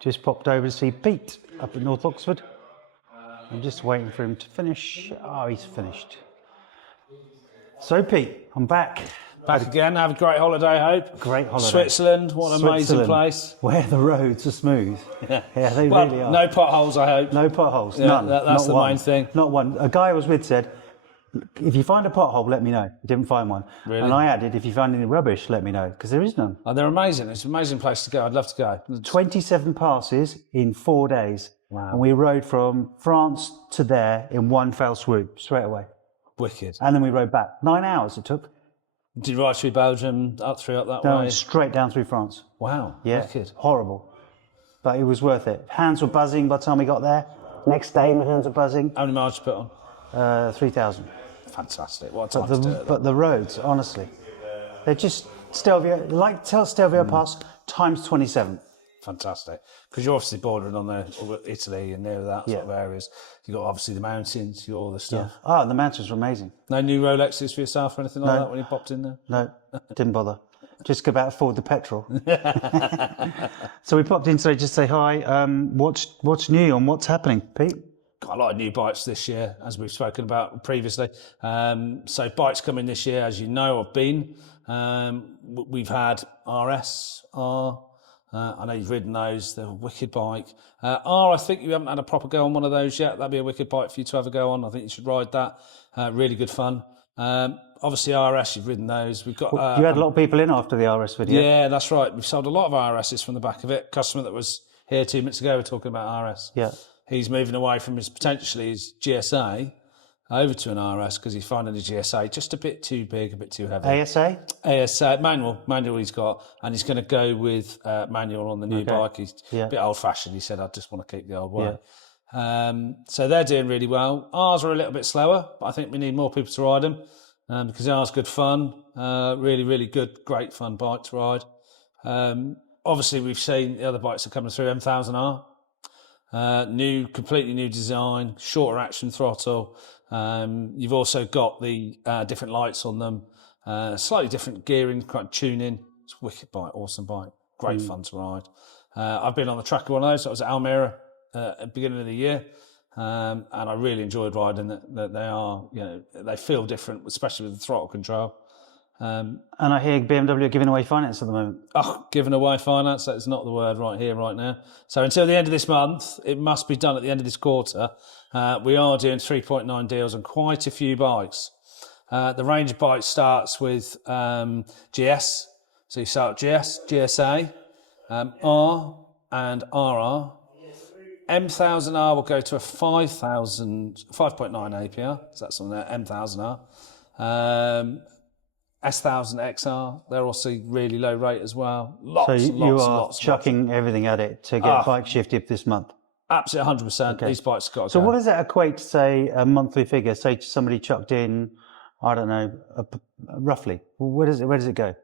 Just popped over to see Pete up in North Oxford. I'm just waiting for him to finish. Oh, he's finished. So Pete, I'm back. Back again, have a great holiday, I hope. Great holiday. Switzerland, what an amazing place. Where the roads are smooth. Yeah, they Well, really are. no potholes, I hope. No potholes, Yeah, none. that's Not the main thing. Not one. A guy I was with said, if you find a pothole, let me know. I didn't find one. Really? And I added, if you find any rubbish, let me know, because there is none. Oh, they're amazing. It's an amazing place to go. I'd love to go. 27 passes in 4 days. Wow. And we rode from France to there in one fell swoop, straight away. Wicked. And then we rode back. 9 hours it took. Did you ride through Belgium, up that No, way? straight down through France. Wow, Yeah, wicked. horrible. But it was worth it. Hands were buzzing by the time we got there. Next day, my hands were buzzing. How many miles did you put on? 3,000. Fantastic. What a time to do it. But the roads, honestly, they're just Stelvio, like tell Stelvio Pass, times 27. Fantastic. Because you're obviously bordering on Italy and near that sort of Yeah. areas. You've got obviously the mountains, you've got all this stuff. Oh, the mountains were amazing. No new Rolexes for yourself or anything like that when you popped in there? No, didn't bother. Just could about afford the petrol. So we popped in today just to say hi. What's new and what's happening, Pete? Got a lot of new bikes this year, as we've spoken about previously. So bikes coming this year, as you know, I've been. We've had RS, R. I know you've ridden those. They're a wicked bike. R, I think you haven't had a proper go on one of those yet. That'd be a wicked bike for you to have a go on. I think you should ride that. Really good fun. Obviously RS, you've ridden those. We've got. You had a lot of people in after the RS video. Yeah, that's right. We've sold a lot of RSs from the back of it. Customer that was here 2 minutes ago, we're talking about RS. Yeah. He's moving away from his GSA over to an RS because he's finding the GSA just a bit too big, a bit too heavy. ASA? Manual he's got, and he's going to go with manual on the new bike. He's a bit old-fashioned. He said, I just want to keep the old way. So they're doing really well. Ours are a little bit slower, but I think we need more people to ride them because ours good fun, really, really good, great fun bike to ride. Obviously, we've seen the other bikes that are coming through, M1000R. Completely new design, shorter action throttle. You've also got the different lights on them, slightly different gearing, kind of tuning. It's a wicked bike, awesome bike, great fun to ride. I've been on the track of one of those. I was at Almere at the beginning of the year, and I really enjoyed riding them. They are, they feel different, especially with the throttle control. And I hear BMW are giving away finance at the moment. Oh, giving away finance, that's not the word right here, right now. So until the end of this month, it must be done at the end of this quarter. We are doing 3.9 deals on quite a few bikes. The range of bikes starts with GS. So you start GS, GSA, R and RR. M1000R will go to a 5.9 APR. So that's on there, M1000R. S1000 XR, they're also really low rate as well. You are chucking everything at it to get bike shifted this month. Absolutely, 100%. Okay. These bikes got to So go. what does that equate to, say, a monthly figure? Say somebody chucked in, I don't know, roughly. Where does it go?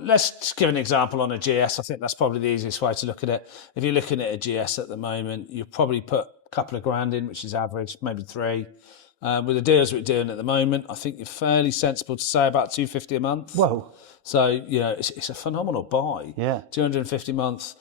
Let's give an example on a GS. I think that's probably the easiest way to look at it. If you're looking at a GS at the moment, you probably put a couple of grand in, which is average, maybe 3. With the deals we're doing at the moment, I think you're fairly sensible to say about 250 a month. Whoa. So, it's a phenomenal buy. Yeah. 250 a month,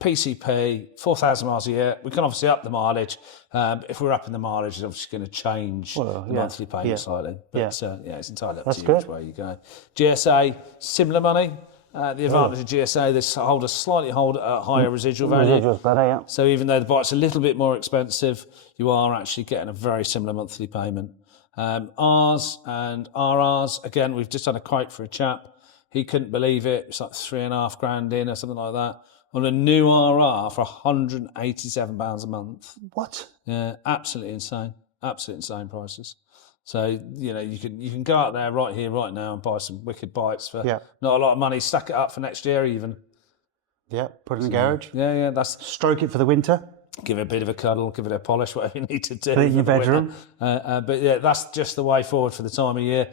PCP, 4,000 miles a year. We can obviously up the mileage. If we're upping the mileage, it's obviously going to change the monthly payment slightly. But it's entirely up to you which way you go. GSA, similar money. The advantage of GSA, they slightly hold a higher residual value. Residual's better, yeah. So even though the bike's a little bit more expensive, you are actually getting a very similar monthly payment. Rs and RRs, again, we've just done a quote for a chap. He couldn't believe it. It's like $3.5 grand in or something like that on a new RR for £187 a month. What? Yeah, absolutely insane. Absolutely insane prices. So, you can go out there right here, right now and buy some wicked bikes for not a lot of money, stack it up for next year even. Yeah, put it in the garage. Yeah, that's... Stroke it for the winter. Give it a bit of a cuddle, give it a polish, whatever you need to do. Put it in your bedroom. But yeah, that's just the way forward for the time of year.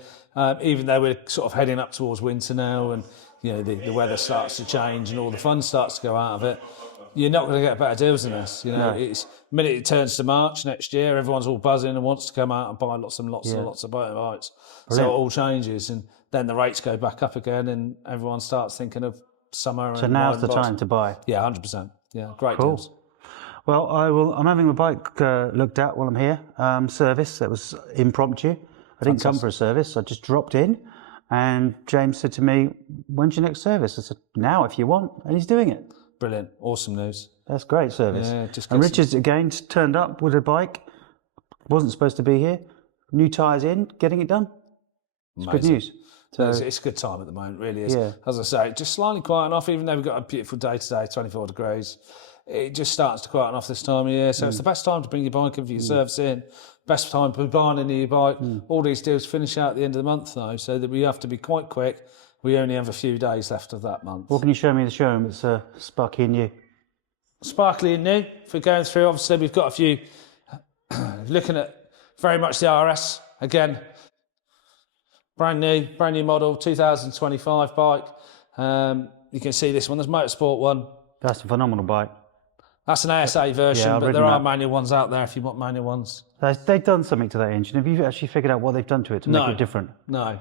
Even though we're sort of heading up towards winter now and, the weather starts to change and all the fun starts to go out of it, you're not going to get better deals than this. It's the minute it turns to March next year, everyone's all buzzing and wants to come out and buy lots and lots of bikes. So it all changes, and then the rates go back up again, and everyone starts thinking of summer. So now's the time to buy. Yeah, 100%. Yeah, great Cool. deals. Well, I'm having my bike looked at while I'm here. Service. That was impromptu. I didn't come for a service. I just dropped in, and James said to me, "When's your next service?" I said, "Now, if you want," and he's doing it. Brilliant. Awesome news. That's great service. Yeah, just and Richard's again turned up with a bike. Wasn't supposed to be here. New tyres in, getting it done. It's good news. So it's a good time at the moment, really is. Yeah. As I say, just slightly quiet off, even though we've got a beautiful day today, 24 degrees. It just starts to quieten off this time of year. So it's the best time to bring your bike in for your service in. Best time to be buying a new bike. All these deals finish out at the end of the month, though, so that we have to be quite quick. We only have a few days left of that month. What can you show me in the showroom? It's sparky and new. Sparkly and new. If we're going through, obviously, we've got a few. Looking at very much the RS again. Brand new model, 2025 bike. You can see this one. There's Motorsport one. That's a phenomenal bike. That's an ASA version, Yeah, but there are manual ones out there if you want manual ones. They've done something to that engine. Have you actually figured out what they've done to it to make it different? No,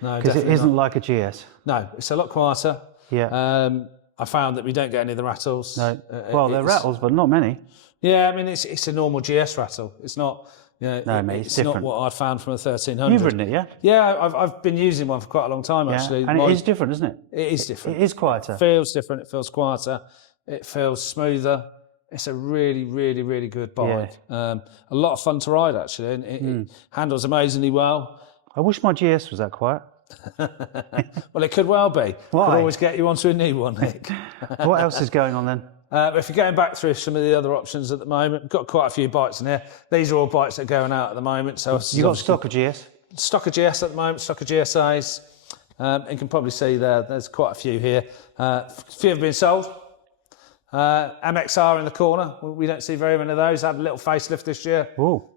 Because it isn't like a GS. No, it's a lot quieter. Yeah. I found that we don't get any of the rattles. No. Well, they're rattles, but not many. Yeah, I mean, it's a normal GS rattle. It's not... No, mate, it's not different. what I'd found from a 1300. You've ridden it, yeah? Yeah, I've been using one for quite a long time, actually. And it is different, isn't it? It is different. It is quieter. It feels different. It feels quieter. It feels smoother. It's a really, really, really good bike. Yeah. A lot of fun to ride, actually. And it handles amazingly well. I wish my GS was that quiet. Well, it could well be. Why? Could always get you onto a new one, Nick. What else is going on then? If you're going back through some of the other options at the moment, we've got quite a few bikes in here. These are all bikes that are going out at the moment. So You got stock of GS? Stock of GS at the moment, stock of GSAs. You can probably see there's quite a few here. A few have been sold. MXR in the corner. We don't see very many of those. Had a little facelift this year. Oh.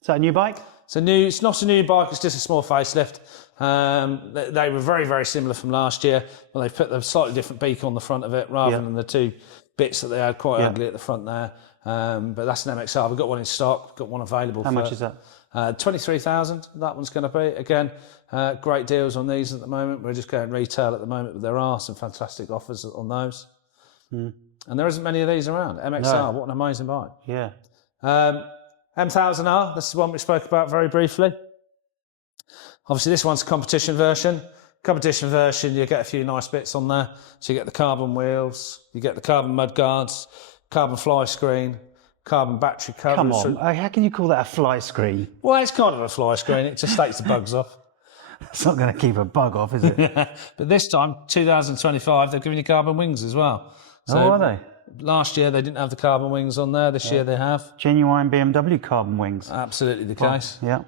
Is that a new bike? It's not a new bike, it's just a small facelift. They were very, very similar from last year, but they've put a slightly different beak on the front of it rather than the two bits that they had quite ugly at the front there. But that's an MXR. We've got one in stock, we've got one available. How much is that? 23,000, that one's going to be. Again, great deals on these at the moment. We're just going retail at the moment, but there are some fantastic offers on those. And there isn't many of these around. MXR, what an amazing bike. Yeah. M1000R, this is one we spoke about very briefly. Obviously, this one's a competition version. Competition version, you get a few nice bits on there. So you get the carbon wheels, you get the carbon mud guards, carbon fly screen, carbon battery cover. Come on, how can you call that a fly screen? Well, it's kind of a fly screen. It just takes the bugs off. It's not going to keep a bug off, is it? But this time, 2025, they've given you carbon wings as well. So are they? Last year, they didn't have the carbon wings on there. This year, they have. Genuine BMW carbon wings. Absolutely the case. Yeah.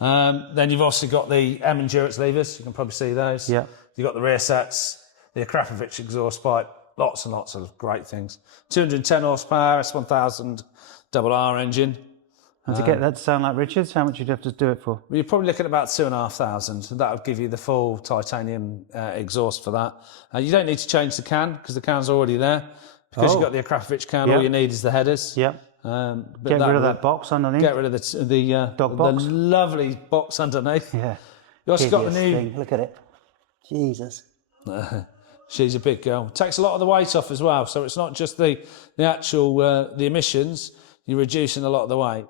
Then you've also got the M Endurance levers. You can probably see those. Yeah. You've got the rear sets, the Akrapovic exhaust pipe, lots and lots of great things. 210 horsepower, S1000 double R engine. And to get that to sound like Richard's, how much you'd have to do it for? Well, you're probably looking at about 2,500. That would give you the full titanium exhaust for that. You don't need to change the can because the can's already there. Because you've got the Akrapovic can, all you need is the headers. Yeah. Get rid of that box underneath. Get rid of the dog box. The lovely box underneath. Yeah. You also got the new. Thing. Look at it. Jesus. She's a big girl. Takes a lot of the weight off as well. So it's not just the actual the emissions. You're reducing a lot of the weight.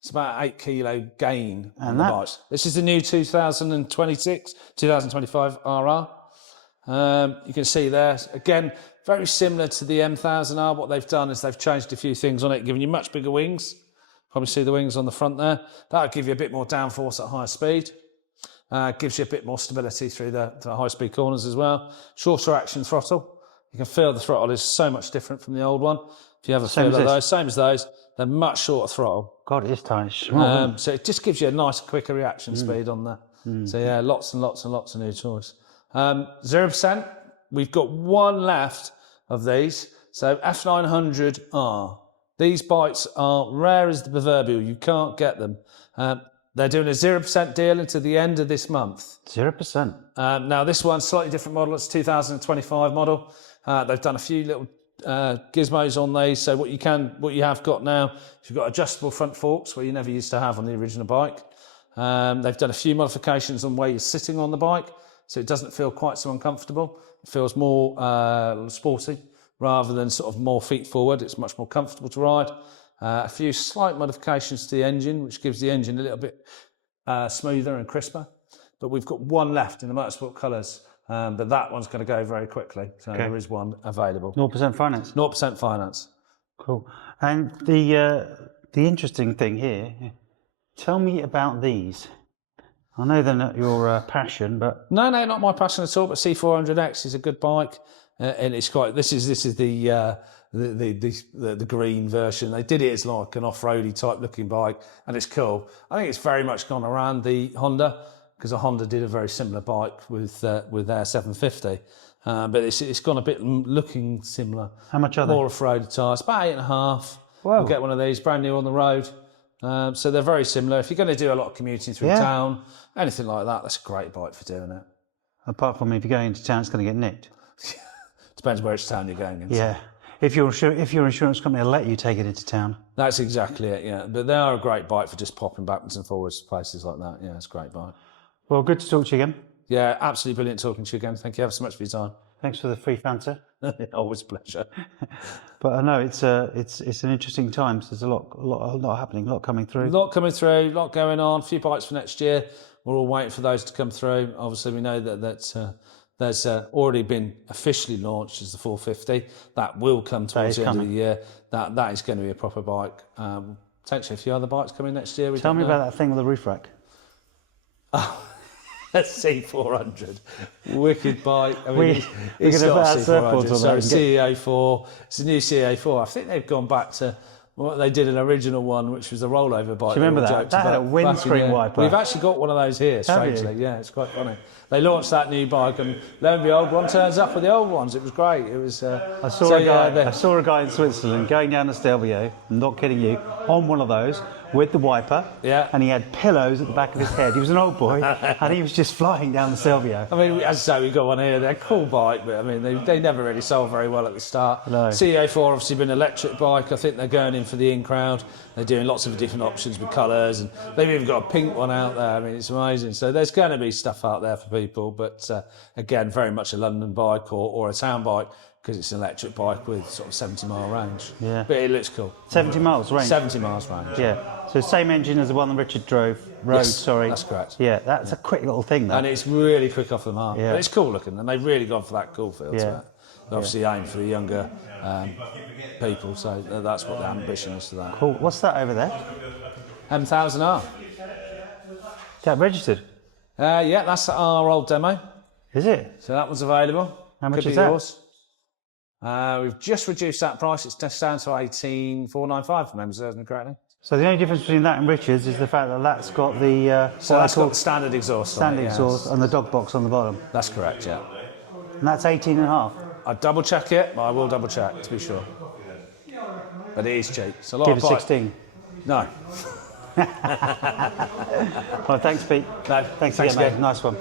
It's about 8 kilo gain on the bike. This is the new 2025 RR. You can see there again. Very similar to the M1000R. What they've done is they've changed a few things on it, giving you much bigger wings. Probably see the wings on the front there. That'll give you a bit more downforce at higher speed. Gives you a bit more stability through the high-speed corners as well. Shorter action throttle. You can feel the throttle is so much different from the old one. If you have a feel of those, same as those, they're much shorter throttle. God, it is tiny. So it just gives you a nice, quicker reaction speed on there. So yeah, lots and lots and lots of new toys. 0%. We've got one left of these. So F900R. These bikes are rare as the proverbial. You can't get them. They're doing a 0% deal until the end of this month. 0%. Now this one's slightly different model. It's 2025 model. They've done a few little gizmos on these. So what you have got now, you've got adjustable front forks where you never used to have on the original bike. They've done a few modifications on where you're sitting on the bike, so it doesn't feel quite so uncomfortable. It feels more sporty. rather than sort of more feet forward. It's much more comfortable to ride. A few slight modifications to the engine, which gives the engine a little bit smoother and crisper. But we've got one left in the motorsport colours, but that one's going to go very quickly. So there is one available. 0% finance. 0% finance. Cool. And the interesting thing here, tell me about these. I know they're not your passion, but No, not my passion at all. But C400X is a good bike, and it's quite. This is the green version. They did it as like an off-roady type looking bike, and it's cool. I think it's very much gone around the Honda, because the Honda did a very similar bike with their 750, but it's gone a bit looking similar. How much are they? More off-road tyres, about 8.5. Whoa. You'll get one of these brand new on the road. So they're very similar. If you're going to do a lot of commuting through town, anything like that, that's a great bike for doing it. Apart from if you're going into town, it's going to get nicked. Depends which town you're going into. Yeah. If your insurance company will let you take it into town. That's exactly it, yeah. But they are a great bike for just popping backwards and forwards to places like that. Yeah, it's a great bike. Well, good to talk to you again. Yeah, absolutely brilliant talking to you again. Thank you ever so much for your time. Thanks for the free Fanta. Always a pleasure. But I know it's an interesting time. So there's a lot happening, a lot coming through. A lot coming through, a lot going on. A few bikes for next year. We're all waiting for those to come through. Obviously, we know that there's already been officially launched as the 450. That will come towards the end of the year. That is going to be a proper bike. Potentially a few other bikes coming next year. Tell me about that thing with the roof rack. A C400, wicked bike. I mean, it's got a C400. So CEA4, it's a new CEA4. I think they've gone back to what they did an original one, which was a rollover bike. Do you remember that? That had a windscreen wiper. We've actually got one of those here, strangely. Yeah, it's quite funny. They launched that new bike, and lo and behold, one turns up with the old ones. It was great. It was. I saw a guy in Switzerland going down to Stelvio. I'm not kidding you. On one of those with the wiper. Yeah. And he had pillows at the back of his head. He was an old boy, and he was just flying down the Stelvio. I mean, as I say, we've got one here. They're a cool bike, but I mean, they never really sold very well at the start. No. CEA4 obviously been an electric bike. I think they're going in for the in-crowd. They're doing lots of different options with colours, and they've even got a pink one out there. I mean, it's amazing. So there's going to be stuff out there for people, but again, very much a London bike or a town bike, because it's an electric bike with sort of 70-mile range. Yeah. But it looks cool. 70 miles range? 70 miles range. Yeah. So same engine as the one that Richard rode, Yes, sorry. that's correct. Yeah, that's a quick little thing, though. And it's really quick off the mark. Yeah. But it's cool looking, and they've really gone for that cool feel to it. They obviously aim for the younger people, so that's what the ambition is to that. Cool. What's that over there? M1000R. Is that registered? Yeah, that's our old demo. Is it? So that one's available. How much Could is be that? yours. We've just reduced that price. It's just down to 18,495 for members, isn't it correctly? So the only difference between that and Richard's is the fact that that's got the So that's got the standard exhaust on it, standing exhaust and the dog box on the bottom. That's correct, yeah. And that's 18.5. I'd double check it, but I will double check to be sure. But it is cheap. It's a lot Give of it bike. 16. No. Well, thanks, Pete. No. Thanks again, mate. Nice one.